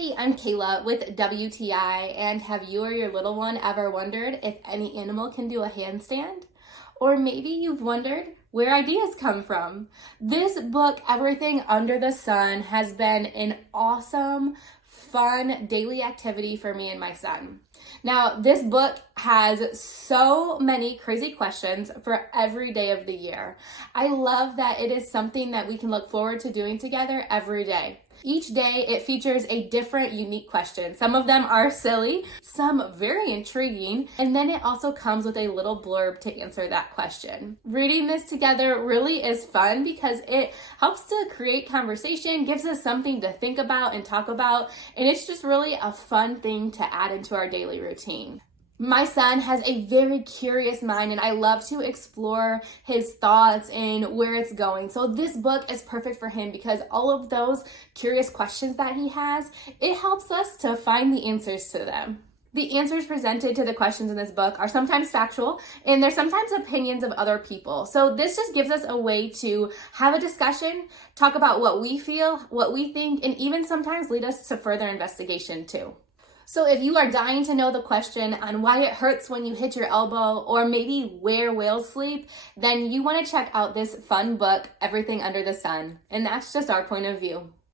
Hey, I'm Kayla with WTI, and have you or your little one ever wondered if any animal can do a handstand? Or maybe you've wondered where ideas come from. This book, Everything Under the Sun, has been an awesome, fun daily activity for me and my son. Now, this book has so many crazy questions for every day of the year. I love that it is something that we can look forward to doing together every day. Each day, it features a different, unique question. Some of them are silly, some very intriguing, and then it also comes with a little blurb to answer that question. Reading this together really is fun because it helps to create conversation, gives us something to think about and talk about, and it's just really a fun thing to add into our daily routine. My son has a very curious mind, and I love to explore his thoughts and where it's going. So this book is perfect for him because all of those curious questions that he has, it helps us to find the answers to them. The answers presented to the questions in this book are sometimes factual, and they're sometimes opinions of other people. So this just gives us a way to have a discussion, talk about what we feel, what we think, and even sometimes lead us to further investigation too. So if you are dying to know the question on why it hurts when you hit your elbow, or maybe where whales sleep, then you want to check out this fun book, Everything Under the Sun. And that's just our point of view.